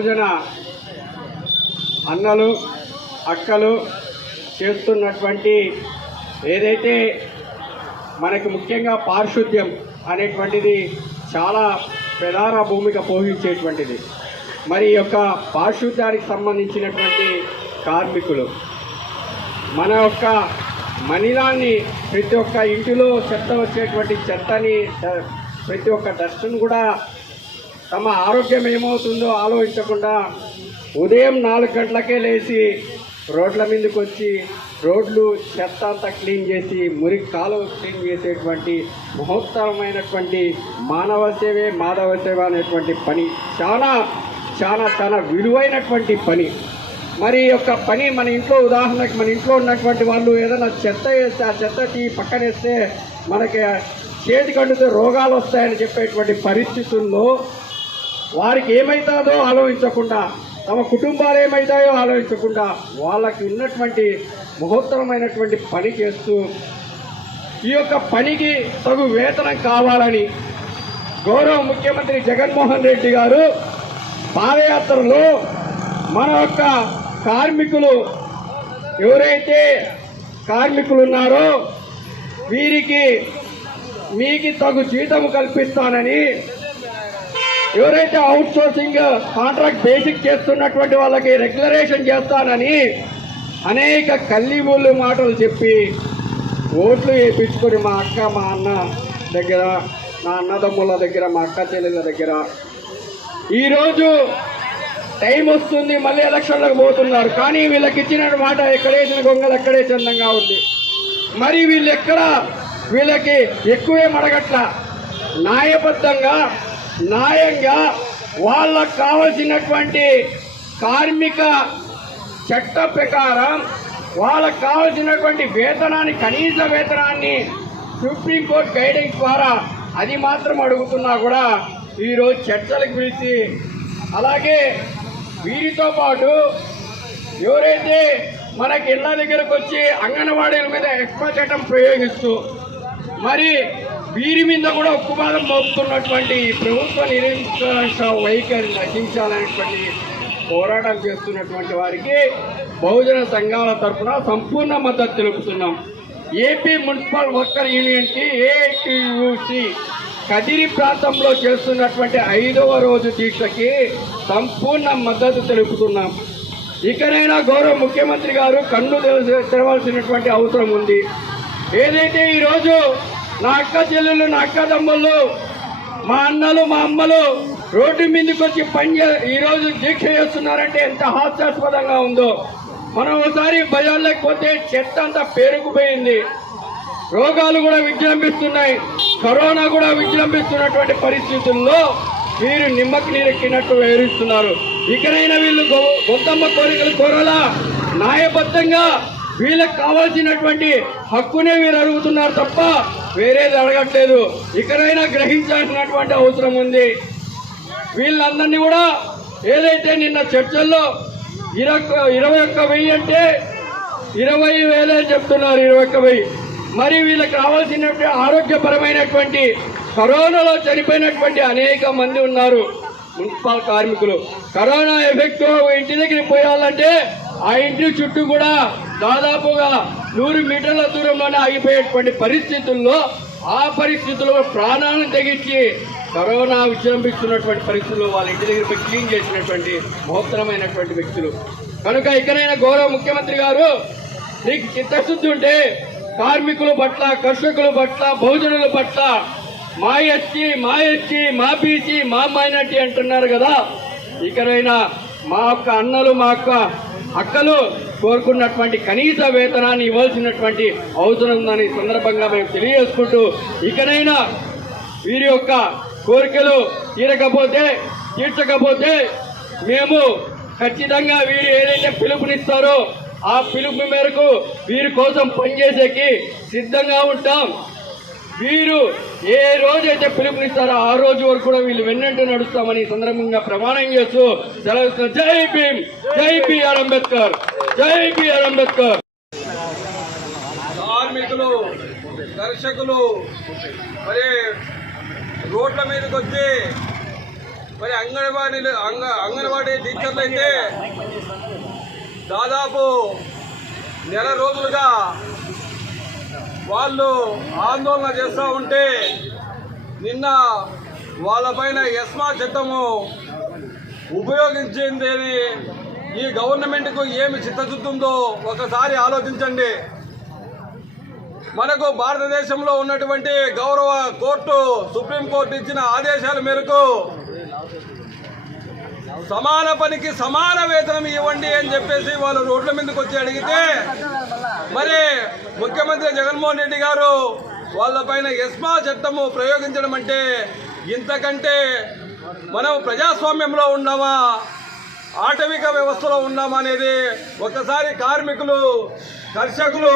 భోజన అన్నలు అక్కలు చేస్తున్నటువంటి ఏదైతే మనకి ముఖ్యంగా పారిశుద్ధ్యం అనేటువంటిది చాలా ప్రధాన భూమిక పోషించేటువంటిది. మరి యొక్క పారిశుద్ధ్యానికి సంబంధించినటువంటి కార్మికులు మన యొక్క మనిలాన్ని ప్రతి ఒక్క ఇంటిలో చెత్త వచ్చేటువంటి చెత్తని ప్రతి ఒక్క డస్ట్ను కూడా తమ ఆరోగ్యం ఏమవుతుందో ఆలోచించకుండా ఉదయం నాలుగు గంటలకే లేచి రోడ్ల మీదకి వచ్చి రోడ్లు చెత్త అంతా క్లీన్ చేసి మురికి కాలువ క్లీన్ చేసేటువంటి మహోత్తరమైనటువంటి మానవ సేవే మాధవ సేవ అనేటువంటి పని. చాలా చాలా చాలా విలువైనటువంటి పని. మరి యొక్క పని మన ఇంట్లో ఉదాహరణకి మన ఇంట్లో ఉన్నటువంటి వాళ్ళు ఏదైనా చెత్త వేస్తే ఆ చెత్త టీ పక్కనేస్తే మనకి చేతి కంటితో రోగాలు వస్తాయని చెప్పేటువంటి పరిస్థితుల్లో వారికి ఏమవుతుందో ఆలోచించకుండా తమ కుటుంబాలు ఏమవుతాయో ఆలోచించకుండా వాళ్ళకి ఉన్నటువంటి మహోత్తరమైనటువంటి పని చేస్తూ ఈ యొక్క పనికి తగు వేతనం కావాలని గౌరవ ముఖ్యమంత్రి జగన్మోహన్ రెడ్డి గారు పాదయాత్రలో మన యొక్క కార్మికులు ఎవరైతే కార్మికులు ఉన్నారో వీరికి మీకు తగు జీతం కల్పిస్తానని ఎవరైతే అవుట్ సోర్సింగ్ కాంట్రాక్ట్ బేసిక్ చేస్తున్నటువంటి వాళ్ళకి రెగ్యులరేషన్ చేస్తానని అనేక కల్లిబుల్లి మాటలు చెప్పి ఓట్లు వేయించుకొని మా అక్క మా అన్న దగ్గర నా అన్నదమ్ముల దగ్గర మా అక్క చెల్లెళ్ళ దగ్గర ఈరోజు టైం వస్తుంది మళ్ళీ ఎలక్షన్లకు పోతున్నారు. కానీ వీళ్ళకి ఇచ్చిన మాట ఎక్కడేసిన గొంగలు ఎక్కడే చందంగా ఉంది. మరి వీళ్ళు ఎక్కడ? వీళ్ళకి ఎక్కువేం అడగట్ల? న్యాయబద్ధంగా న్యాయంగా వాళ్ళకు కావలసినటువంటి కార్మిక చట్ట ప్రకారం వాళ్ళకు కావలసినటువంటి వేతనాన్ని కనీస వేతనాన్ని సుప్రీంకోర్టు గైడెన్స్ ద్వారా అది మాత్రం అడుగుతున్నా కూడా ఈరోజు చర్చలకు పిలిచి అలాగే వీరితో పాటు ఎవరైతే మనకి ఇళ్ళ దగ్గరకు వచ్చి అంగన్వాడీల మీద ఎక్స్పా చట్టం ప్రయోగిస్తూ మరి వీరి మీద కూడా ఉక్కుపాదం మోపుతున్నటువంటి ఈ ప్రభుత్వ నిరంతర వైఖరి నశించాలనేటువంటి పోరాటం చేస్తున్నటువంటి వారికి బహుజన సంఘాల తరఫున సంపూర్ణ మద్దతు తెలుపుతున్నాం. ఏపీ మున్సిపల్ వర్కర్ యూనియన్కి ఏఐటియుసి కదిరి ప్రాంతంలో చేస్తున్నటువంటి ఐదవ రోజు దీక్షకి సంపూర్ణ మద్దతు తెలుపుతున్నాం. ఇకనైనా గౌరవ ముఖ్యమంత్రి గారు కన్ను తెరవాల్సినటువంటి అవసరం ఉంది. ఏదైతే ఈరోజు నా అక్క చెల్లెళ్ళు నా అక్క తమ్ముళ్ళు మా అన్నలు మా అమ్మలు రోడ్డు మీదకి వచ్చి పని చే- ఈరోజు దీక్ష చేస్తున్నారంటే ఎంత హాస్యాస్పదంగా ఉందో. మనం ఒకసారి బజార్లోకి పోతే చెత్త అంతా పేరుకుపోయింది. రోగాలు కూడా విజృంభిస్తున్నాయి. కరోనా కూడా విజృంభిస్తున్నటువంటి పరిస్థితుల్లో వీరు నిమ్మకి నీరెక్కినట్టు వివరిస్తున్నారు ఇకనైనా వీళ్ళు గొ- గొంతమ్మ కోరికలు కోరాలా? న్యాయబద్ధంగా వీళ్ళకి కావాల్సినటువంటి హక్కునే వీరు అడుగుతున్నారు తప్ప వేరేది అడగట్లేదు. ఇకనైనా గ్రహించాల్సినటువంటి అవసరం ఉంది. వీళ్ళందరినీ కూడా ఏదైతే నిన్న చర్చల్లో ఇరవై ఇరవై ఒక్క వెయ్యి అంటే ఇరవై వేలే చెప్తున్నారు ఇరవై ఒక్క వెయ్యి. మరి వీళ్ళకి రావాల్సినటువంటి ఆరోగ్యపరమైనటువంటి కరోనాలో చనిపోయినటువంటి అనేక మంది ఉన్నారు మున్సిపల్ కార్మికులు. కరోనా ఎఫెక్ట్ ఇంటి దగ్గరికి పోయాలంటే ఆ ఇంటి చుట్టూ కూడా దాదాపుగా నూరు మీటర్ల దూరంలోనే ఆగిపోయేటువంటి పరిస్థితుల్లో ఆ పరిస్థితుల్లో ప్రాణాలను తెగించి కరోనా విజృంభిస్తున్నటువంటి పరిస్థితుల్లో వాళ్ళ ఇంటి దగ్గర క్లీన్ చేసినటువంటి మహోత్తరమైనటువంటి వ్యక్తులు. కనుక ఇకనైనా గౌరవ ముఖ్యమంత్రి గారు నీకు చిత్తశుద్ధి ఉంటే కార్మికుల పట్ల కర్షకుల పట్ల బహుజనుల పట్ల మా ఎస్సీ మా ఎస్సీ మా బీసీ మా మైనార్టీ అంటున్నారు కదా. ఇకనైనా మా యొక్క అన్నలు మా యొక్క అక్కలు కోరుకున్నటువంటి కనీస వేతనాన్ని ఇవ్వాల్సినటువంటి అవసరం ఉందని సందర్భంగా మేము తెలియజేసుకుంటూ ఇకనైనా వీరి యొక్క కోరికలు తీరకపోతే తీర్చకపోతే మేము ఖచ్చితంగా వీరు ఏదైతే పిలుపునిస్తారో ఆ పిలుపు మేరకు వీరి కోసం పనిచేసేకి సిద్ధంగా ఉంటాం. వీరు ఏ రోజైతే పిలుపునిస్తారో ఆ రోజు వరకు కూడా వీళ్ళు వెన్నంటే నడుస్తామని సందర్భంగా ప్రమాణం చేస్తూ సెలవు జై భీమ్ జై బిఆర్ అంబేద్కర్ జై బిఆర్ అంబేద్కర్. కార్మికులు దర్శకులు మరి రోడ్ల మీదకి వచ్చి మరి అంగన్వాడీ అంగ అంగన్వాడీ టీచర్లు అయితే దాదాపు నెల రోజులుగా వాళ్ళు ఆందోళన చేస్తూ ఉంటే నిన్న వాళ్ళపైన ఎస్మా చట్టము ఉపయోగించింది ఈ గవర్నమెంట్కు ఏమి చిత్తశుద్ధుందో ఒకసారి ఆలోచించండి. మనకు భారతదేశంలో ఉన్నటువంటి గౌరవ కోర్టు సుప్రీంకోర్టు ఇచ్చిన ఆదేశాల మేరకు సమాన పనికి సమాన వేతనం ఇవ్వండి అని చెప్పేసి వాళ్ళు రోడ్ల మీదకి వచ్చి అడిగితే మరి ముఖ్యమంత్రి జగన్మోహన్ రెడ్డి గారు వాళ్ళపైన ఎస్మా చట్టము ప్రయోగించడం అంటే ఇంతకంటే మనం ప్రజాస్వామ్యంలో ఉన్నామా ఆటవిక వ్యవస్థలో ఉన్నామా అనేది ఒకసారి కార్మికులు కర్షకులు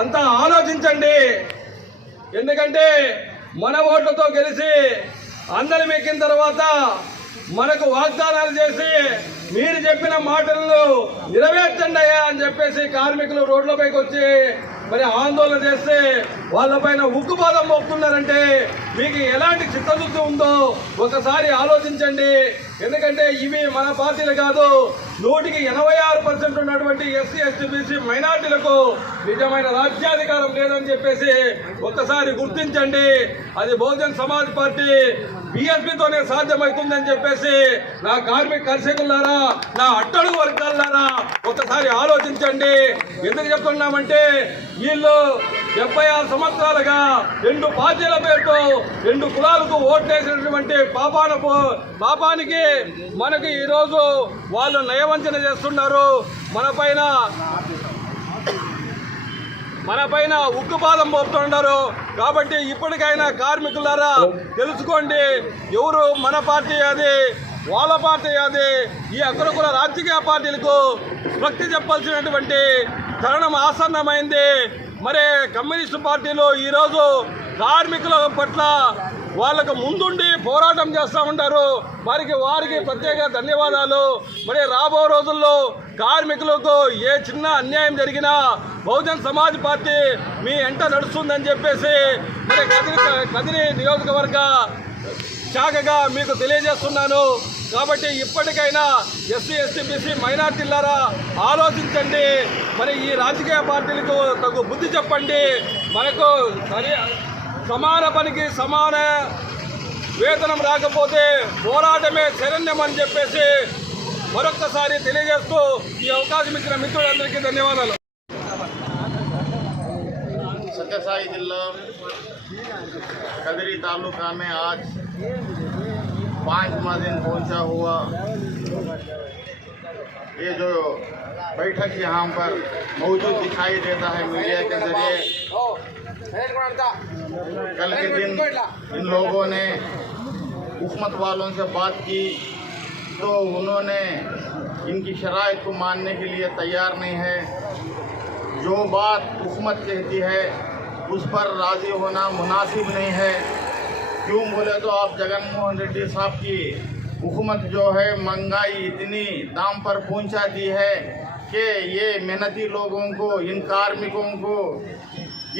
అంతా ఆలోచించండి. ఎందుకంటే మన ఓట్లతో గెలిచి అందరం ఎక్కిన తర్వాత మనకు వాగ్దానాలు చేసి మీరు చెప్పిన మాటలను నెరవేర్చండి అయ్యా అని చెప్పేసి కార్మికులు రోడ్లపైకి వచ్చి మరి ఆందోళన చేస్తే వాళ్ళపైన ఉక్కుపాదం మోపుతున్నారంటే మీకు ఎలాంటి చిత్తశుద్ధి ఉందో ఒకసారి ఆలోచించండి. ఎందుకంటే ఇవి మన పార్టీలు కాదు నూటికి ఎనభై ఆరు పర్సెంట్ ఉన్నటువంటి ఎస్సీ ఎస్టీ బీసీ మైనార్టీలకు నిజమైన రాజ్యాధికారం లేదని చెప్పేసి ఒక్కసారి గుర్తించండి. అది బహుజన్ సమాజ్ పార్టీ బీఎస్పీతోనే సాధ్యమవుతుందని చెప్పేసి నా కార్మిక కర్షకులారా నా అట్టడుగు వర్గాలారా ఒకసారి ఆలోచించండి. ఎందుకు చెప్తున్నామంటే వీళ్ళు డెబ్బై ఆరు సంవత్సరాలుగా రెండు పార్టీల పేరుతో రెండు కులాలకు ఓట్లేసినటువంటి పాపాన పాపానికి మనకి ఈరోజు వాళ్ళు నయవంచన చేస్తున్నారు. మన పైన మన పైన ఉక్కుపాదం పోతున్నారు కాబట్టి ఇప్పటికైనా కార్మికులారా తెలుసుకోండి ఎవరు మన పార్టీ అది వాళ్ళ పార్టీ అది ఈ అగ్రకుల రాజకీయ పార్టీలకు భక్తి చెప్పాల్సినటువంటి తరుణం ఆసన్నమైంది. మరి కమ్యూనిస్టు పార్టీలో ఈరోజు కార్మికుల పట్ల వాళ్ళకు ముందుండి పోరాటం చేస్తూ ఉంటారు. వారికి వారికి ప్రత్యేక ధన్యవాదాలు. మరి రాబో రోజుల్లో కార్మికులకు ఏ చిన్న అన్యాయం జరిగినా బహుజన్ సమాజ్ పార్టీ మీ ఎంట నడుస్తుందని చెప్పేసి మరి కదిరి కదిరి నియోజకవర్గ శాఖగా మీకు తెలియజేస్తున్నాను. కాబట్టి ఇప్పటికైనా ఎస్సీ ఎస్టీ బీసీ మైనార్టీలారా ఆలోచించండి. మరి ఈ రాజకీయ పార్టీలకు తగు బుద్ధి చెప్పండి. మనకు సరి సమాన పనికి సమాన వేతనం రాకపోతే పోరాటమే శరణ్యం అని చెప్పేసి మరొక్కసారి తెలియజేస్తూ ఈ అవకాశం ఇచ్చిన మిత్రులందరికీ ధన్యవాదాలు. సత్యసాయి జిల్లా కదిరి తాలూకా ఆజ్ पाँचवा दिन पहुँचा हुआ। ये जो बैठक यहाँ पर मौजूद दिखाई देता है मीडिया के ज़रिए। कल के दिन इन लोगों ने हुकूमत वालों से बात की तो उन्होंने इनकी शराइत को मानने के लिए तैयार नहीं है। जो बात हुकूमत कहती है, उस पर राज़ी होना मुनासिब नहीं है। क्यों बोले तो आप जगन मोहन रेड्डी साहब की हुकूमत जो है महँगाई इतनी दाम पर पहुँचा दी है कि ये मेहनती लोगों को, इन कार्मिकों को,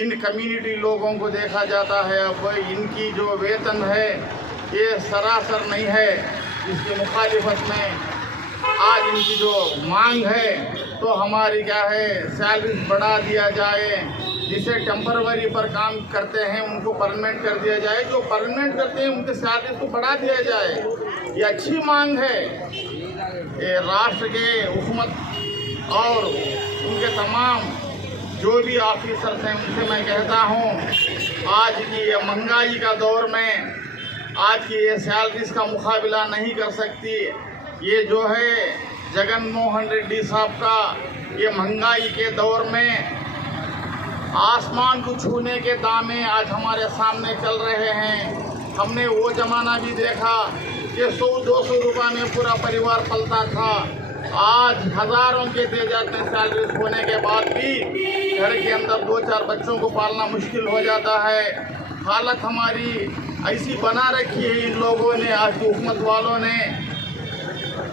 इन कम्युनिटी लोगों को देखा जाता है अब। इनकी जो वेतन है, ये सरासर नहीं है। इसकी मुखालिफत में आज इनकी जो मांग है तो हमारी क्या है सैलरी बढ़ा दिया जाए। जिसे टेम्परवरी पर काम करते हैं, उनको परमानेंट कर दिया जाए। जो परमानेंट करते हैं, उनके सैलरी को बढ़ा दिया जाए। ये अच्छी मांग है। ये राष्ट्र के हुकूमत और उनके तमाम जो भी ऑफिसर्स हैं, उनसे मैं कहता हूँ, आज की ये महँगाई का दौर में, आज की ये सैलरीज का मुकाबला नहीं कर सकती। ये जो है जगन मोहन रेड्डी साहब का ये महँगाई के दौर में आसमान को छूने के दामे आज हमारे सामने चल रहे हैं। हमने वो जमाना भी देखा कि सौ, दो सौ रुपये में पूरा परिवार पलता था। आज हज़ारों के दे जाते सैलरीज होने के बाद भी घर के अंदर दो चार बच्चों को पालना मुश्किल हो जाता है। हालत हमारी ऐसी बना रखी है इन लोगों ने, आज हुकूमत वालों ने।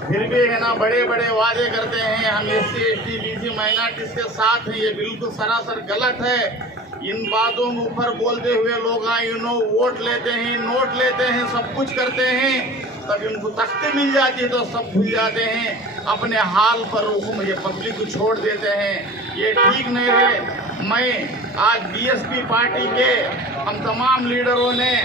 फिर भी है ना बड़े बड़े वादे करते हैं। हम S C S T B C minorities के साथ हैं। ये बिल्कुल सरासर गलत है। इन बातों के ऊपर बोलते हुए लोग यू नो वोट लेते हैं, नोट लेते हैं, सब कुछ करते हैं। तब इनको तख्ती मिल जाती है तो सब भूल जाते हैं। अपने हाल पर हुक्म ये पब्लिक को छोड़ देते हैं। ये ठीक नहीं है। मैं आज बीएसपी पार्टी के हम तमाम लीडरों ने,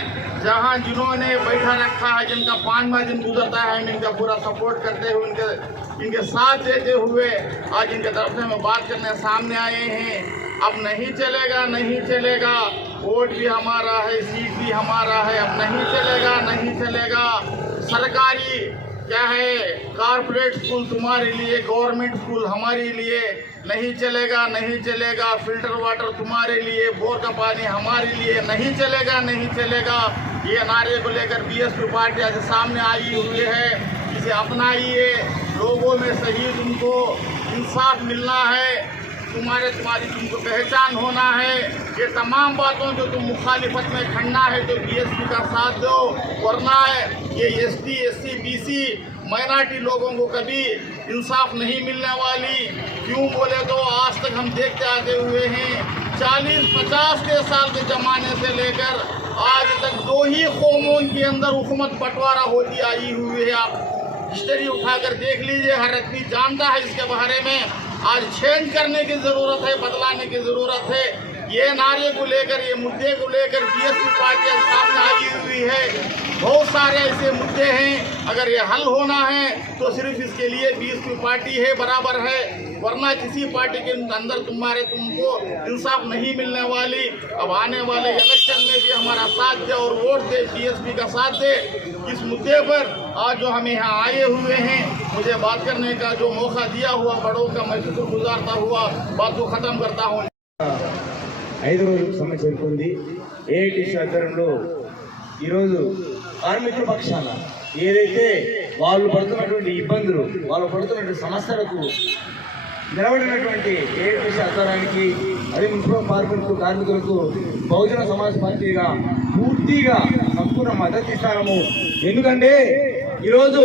जहाँ जिन्होंने बैठा रखा है, जिनका पाँचवा दिन गुजरता है, हम इनका पूरा सपोर्ट करते हुए, इनके इनके साथ देते हुए आज इनके तरफ़ से हम बात करने सामने आए हैं। अब नहीं चलेगा नहीं चलेगा। वोट भी हमारा है, सीट भी हमारा है, अब नहीं चलेगा नहीं चलेगा। सरकारी क्या है? कॉर्पोरेट स्कूल तुम्हारे लिए गवर्नमेंट स्कूल हमारे लिए नहीं चलेगा नहीं चलेगा। फ़िल्टर वाटर तुम्हारे लिए बोर का पानी हमारे लिए नहीं चलेगा नहीं चलेगा। ये नारे को लेकर बी एस पी पार्टी आज सामने आई हुई है। इसे अपनाइए। लोगों में सही उनको इंसाफ मिलना है। तुम्हारे तुम्हारी तुमको पहचान होना है। ये तमाम बातों जो तुम मुखालिफत में खड़ना है तो बीएसपी का साथ दो, वरना है, ये S T S C B C minority लोगों को कभी इंसाफ नहीं मिलने वाली। क्यों बोले तो आज तक हम देखते आते हुए हैं, चालीस, पचास के साल के ज़माने से लेकर आज तक दो ही कौमों के अंदर हुकूमत बंटवारा होती आई हुई है। आप हिस्ट्री उठाकर देख लीजिए, हर आदमी जानता है इसके बारे में। आज चेंज करने की ज़रूरत है, बदलाने की ज़रूरत है। ये नारे को लेकर, ये मुद्दे को लेकर बीएसपी पार्टी आज सामने आई हुई है। बहुत सारे ऐसे मुद्दे हैं। अगर ये हल होना है तो सिर्फ़ इसके लिए बीएसपी पार्टी है, बराबर है। वरना किसी पार्टी के अंदर तुम्हारे, तुमको इंसाफ नहीं मिलने वाली। अब आने वाले इलेक्शन में भी हमारा साथ दे और वोट दे बीएसपी का साथ दे। इस मुद्दे पर आज जो हम यहाँ आए हुए हैं मुझे बात करने का जो मौका दिया हुआ बड़ों का मैं शुक्र गुजारता हुआ बात को ख़त्म करता हूँ ఐదు రోజులకు సమ్మె చేరుకుంది ఏఐటీసీ ఆధ్వర్యంలో ఈరోజు కార్మికుల పక్షాన ఏదైతే వాళ్ళు పడుతున్నటువంటి ఇబ్బందులు వాళ్ళు పడుతున్నటువంటి సమస్యలకు నిలబడినటువంటి ఏఐటీసీ ఆధ్వర్యానికి అదే మున్సిపల్ కార్మికులకు కార్మికులకు బహుజన సమాజ్ పార్టీగా పూర్తిగా సంపూర్ణ మద్దతు ఇస్తాము ఎందుకంటే ఈరోజు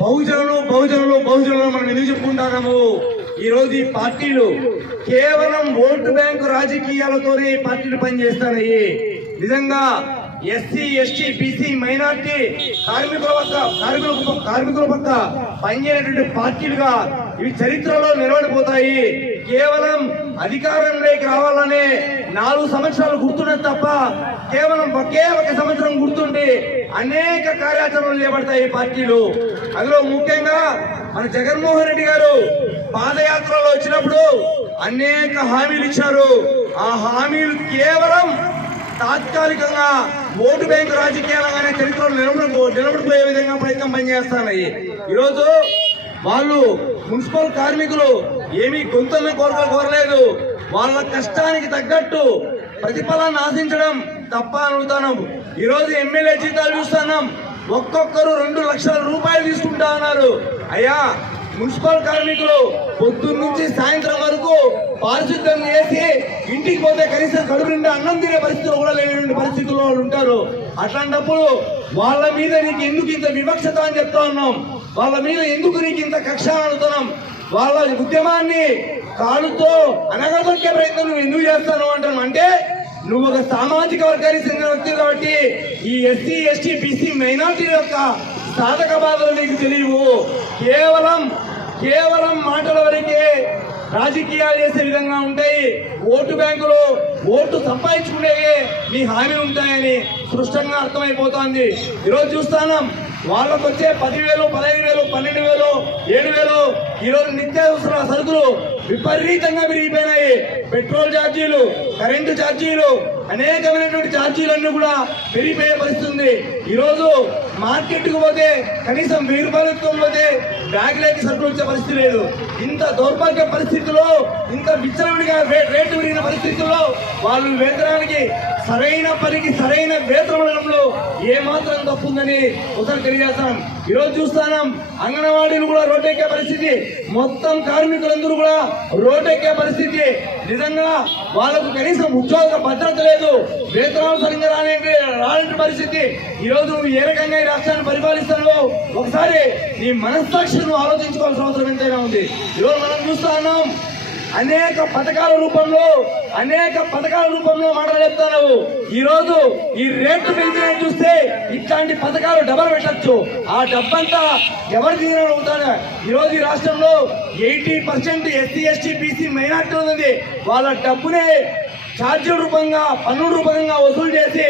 బహుజనులు బహుజనులు బహుజనులు మనం ఎందుకు చెప్పుకుంటున్నాము ఈరోజు ఈ పార్టీలు కేవలం ఓటు బ్యాంకు రాజకీయాలతోనే ఈ పార్టీలు పనిచేస్తున్నాయి. నిజంగా ఎస్సీ ఎస్టీ బీసీ మైనార్టీ కార్మికుల పక్క కార్మికుల కార్మికుల పక్క పనిచేయనటువంటి పార్టీలుగా ఇవి చరిత్రలో నిలబడిపోతాయి. కేవలం అధికారంలోకి రావాలనే నాలుగు సంవత్సరాలు గుర్తున్నది తప్ప కేవలం ఒకే ఒక సంవత్సరం గుర్తుండి అనేక కార్యాచరణలు చేపడతాయి పార్టీలు. అందులో ముఖ్యంగా మన జగన్మోహన్ రెడ్డి గారు పాదయాత్రలో వచ్చినప్పుడు అనేక హామీలు ఇచ్చారు. ఆ హామీలు కేవలం తాత్కాలికంగా ఓటు బ్యాంకు రాజకీయాలుగానే చరిత్రలో నిలబడి నిలబడిపోయే విధంగా ప్రయత్నం పనిచేస్తున్నాయి. ఈరోజు వాళ్ళు మున్సిపల్ కార్మికులు ఏమీ గొంతుల్ని కోరక కోరలేదు వాళ్ళ కష్టానికి తగ్గట్టు ప్రతిఫలాన్ని ఆశించడం తప్ప అనుతాను. ఈరోజు ఎమ్మెల్యే జీతాలు చూస్తున్నాం. ఒక్కొక్కరు రెండు లక్షల రూపాయలు తీసుకుంటా ఉన్నారు. అయ్యా మున్సిపల్ కార్మికులు పొద్దున్న నుంచి సాయంత్రం వరకు పారిశుద్ధ్యం చేసి ఇంటికి పోతే కనీసం కడుపు నిండా అన్నం తినే పరిస్థితులు కూడా లేనటువంటి పరిస్థితుల్లో ఉంటారు. అట్లాంటప్పుడు వాళ్ళ మీద నీకు ఎందుకు ఇంత వివక్షత అని చెప్తా ఉన్నాం? వాళ్ళ మీద ఎందుకు నీకు ఇంత కక్ష అని అడుగుతున్నాం వాళ్ళ ఉద్యమాన్ని కాలుతో అనగదొక్కే ప్రయత్నం నువ్వు ఎందుకు చేస్తాను అంటాను అంటే నువ్వు ఒక సామాజిక వర్గానికి చెందిన వ్యక్తి కాబట్టి ఈ ఎస్సీ ఎస్టీ బీసీ మైనార్టీ యొక్క సాధక బాధలు నీకు తెలియవు. కేవలం కేవలం మాటల వరకే రాజకీయాలు చేసే విధంగా ఉంటాయి. ఓటు బ్యాంకులో ఓటు సంపాదించుకునే మీ హామీలు ఉంటాయని స్పష్టంగా అర్థమైపోతోంది. ఈరోజు చూస్తాను వాళ్ళకు వచ్చే పదివేలు పదహైదు వేలు పన్నెండు వేలు ఏడు వేలు ఈరోజు నిత్యావసర సరుకులు విపరీతంగా పెరిగిపోయినాయి. పెట్రోల్ ఛార్జీలు కరెంటు ఛార్జీలు అనేకమైనటువంటి ఛార్జీలన్నీ కూడా పెరిగిపోయే పరిస్థితి ఉంది. ఈరోజు మార్కెట్కు పోతే కనీసం వెయ్యి రూపాయలు ఎత్తుకోకపోతే బ్యాగ్లోకి సరుకులు వచ్చే పరిస్థితి లేదు. ఇంత దౌర్భాగ్య పరిస్థితుల్లో ఇంత విచ్చలవిడిగా రేటు పెరిగిన పరిస్థితుల్లో వాళ్ళు వేతనానికి సరైన పనికి సరైన వేతనంలో ఏమాత్రం ఏ మాత్రం తప్పుందని ఒకసారి తెలియజేస్తాం ఈరోజు చూస్తానం అంగన్వాడీలు కూడా రోడ్డెక్కే పరిస్థితి మొత్తం కార్మికులందరూ కూడా రోడ్డెక్కే పరిస్థితి. నిజంగా వాళ్ళకు కనీసం ఉద్యోగ భద్రత లేదు వేతనాలు సరిగ్గా రానే రాని పరిస్థితి. ఈ రోజు ఏ రకంగా ఈ రాష్ట్రాన్ని పరిపాలిస్తానో ఒకసారి నీ మనస్సాక్షి నువ్వు ఆలోచించుకోవాల్సిన అవసరం ఎంతైనా ఉంది. ఈరోజు మనం చూస్తా ఉన్నాం అనేక పథకాల రూపంలో అనేక పథకాల రూపంలో మాటలు చెప్తాను ఈ రోజు ఈ రేట్లు పెంచిన చూస్తే ఇట్లాంటి పథకాలు డబ్బులు పెట్టచ్చు. ఆ డబ్బంతా ఎవరు తినగలుగుతాను ఈ రోజు ఈ రాష్ట్రంలో eighty percent SC ST BC minority ఉంది వాళ్ళ డబ్బునే ఛార్జీల రూపంగా పన్నుల రూపంగా వసూలు చేసి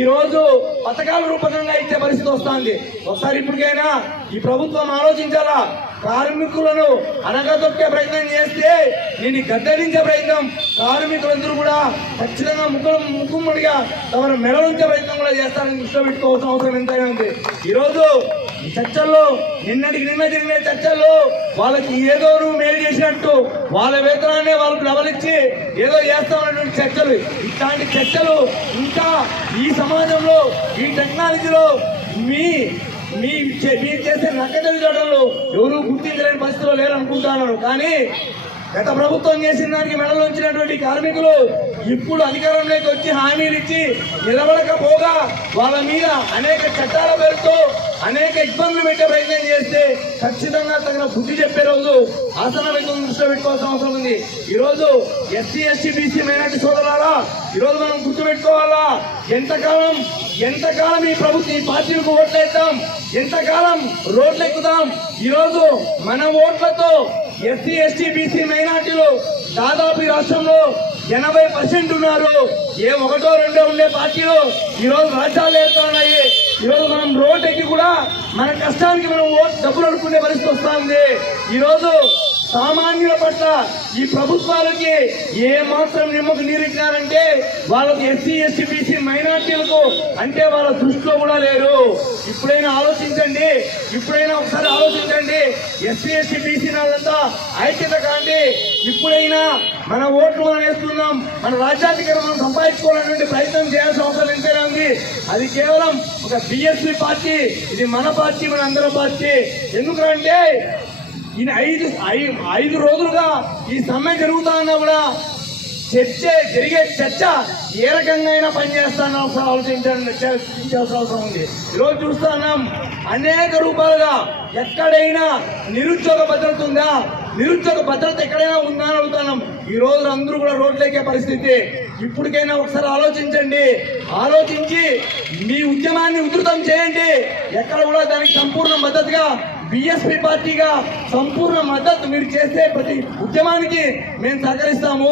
ఈరోజు పథకాల రూపకంగా ఇచ్చే పరిస్థితి వస్తుంది. ఒకసారి ఇప్పటికైనా ఈ ప్రభుత్వం ఆలోచించాలా? కార్మికులను అనగదొక్కే ప్రయత్నం చేస్తే నేను గద్దరించే ప్రయత్నం కార్మికులందరూ కూడా ఖచ్చితంగా ముఖం ముక్కుమ్మడిగా తమ మెడలుంచే ప్రయత్నం కూడా చేస్తారని దృష్టిలో పెట్టుకోవాల్సిన అవసరం ఎంతైనా ఉంది. ఈరోజు ఈ చర్చల్లో నిన్నటికి నిన్న జరిగిన చర్చల్లో వాళ్ళకి ఏదో నువ్వు మేలు చేసినట్టు వాళ్ళ వేతనాన్ని వాళ్ళకు డబల్ ఏదో చేస్తామన్నటువంటి చర్చలు. ఇట్లాంటి చర్చలు ఇంకా ఈ సమాజంలో ఈ టెక్నాలజీలో మీ మీ మీరు చేసే నక్కదలి చూడడంలో ఎవరు గుర్తించలేని పరిస్థితిలో లేరనుకుంటున్నారు కానీ గత ప్రభుత్వం చేసిన దానికి మెడలు వచ్చినటువంటి కార్మికులు ఇప్పుడు అధికారంలోకి వచ్చి హామీలు ఇచ్చి నిలబడకపోగా వాళ్ళ మీద అనేక చట్టాల పేరుతో అనేక ఇబ్బందులు పెట్టే ప్రయత్నం చేస్తే ఖచ్చితంగా తగిన బుద్ధి చెప్పే రోజు ఆసనమైతే దృష్టిలో పెట్టుకోవాల్సిన అవసరం ఉంది. ఈరోజు రోజు ఎస్సీ ఎస్టీ బీసీ మైనార్టీ సోదరాలా ఈరోజు మనం గుర్తుపెట్టుకోవాలా? ఎంతకాలం ఎంతకాలం ఈ ప్రభుత్వం ఈ పార్టీలకు ఓట్లేద్దాం ఎంతకాలం రోడ్లు ఎక్కుదాం ఈరోజు మన ఓట్లతో ఎస్సీ ఎస్టీ బీసీ మైనార్టీలు దాదాపు ఈ రాష్ట్రంలో ఎనభై పర్సెంట్ ఉన్నారు. ఏ ఒకటో రెండో ఉండే పార్టీలు ఈరోజు రాజ్యాలు ఏర్పడున్నాయి ఈ రోజు మనం రోడ్ ఎక్కి కూడా మన కష్టానికి మనం ఓట్ డబ్బులు అనుకునే పరిస్థితి వస్తుంది ఈరోజు సామాన్యుల పట్ల ఈ ప్రభుత్వాలకి ఏ మాత్రం నిమ్మకు నీరెక్కినారంటే వాళ్ళకి ఎస్సీ ఎస్టీ బీసీ మైనార్టీలకు అంటే వాళ్ళ దృష్టిలో కూడా లేరు. ఇప్పుడైనా ఆలోచించండి ఇప్పుడైనా ఒకసారి ఆలోచించండి. ఎస్సీ ఎస్టీ బీసీ వాళ్ళంతా ఐక్యత కాండి ఇప్పుడైనా మన ఓట్లు మనం వేస్తున్నాం మన రాజ్యాధికారం మనం సంపాదించుకోవాలనే ప్రయత్నం చేయాల్సిన అవసరం ఎంతైనా ఉంది. అది కేవలం ఒక బిఎస్పీ పార్టీ ఇది మన పార్టీ మన అందరం పార్టీ. ఎందుకంటే ఈయన ఐదు ఐ- ఐదు రోజులుగా ఈ సమ్మె జరుగుతానన్నా కూడా చర్చ జరిగే చర్చ ఏ రకంగా అయినా పనిచేస్తానో ఒకసారి ఆలోచించాలని చర్చించాల్సిన అవసరం ఉంది. ఈరోజు చూస్తున్నాం అనేక రూపాలుగా ఎక్కడైనా నిరుద్యోగ భద్రత ఉందా? నిరుద్యోగ భద్రత ఎక్కడైనా ఉందా అని అడుగుతున్నాం ఈ రోజు అందరూ కూడా రోడ్లెక్కే పరిస్థితి. ఇప్పటికైనా ఒకసారి ఆలోచించండి. ఆలోచించి మీ ఉద్యమాన్ని ఉధృతం చేయండి. ఎక్కడ కూడా దానికి సంపూర్ణ మద్దతుగా బిఎస్పీ పార్టీగా సంపూర్ణ మద్దతు మీరు చేసే ప్రతి ఉద్యమానికి మేము సహకరిస్తాము.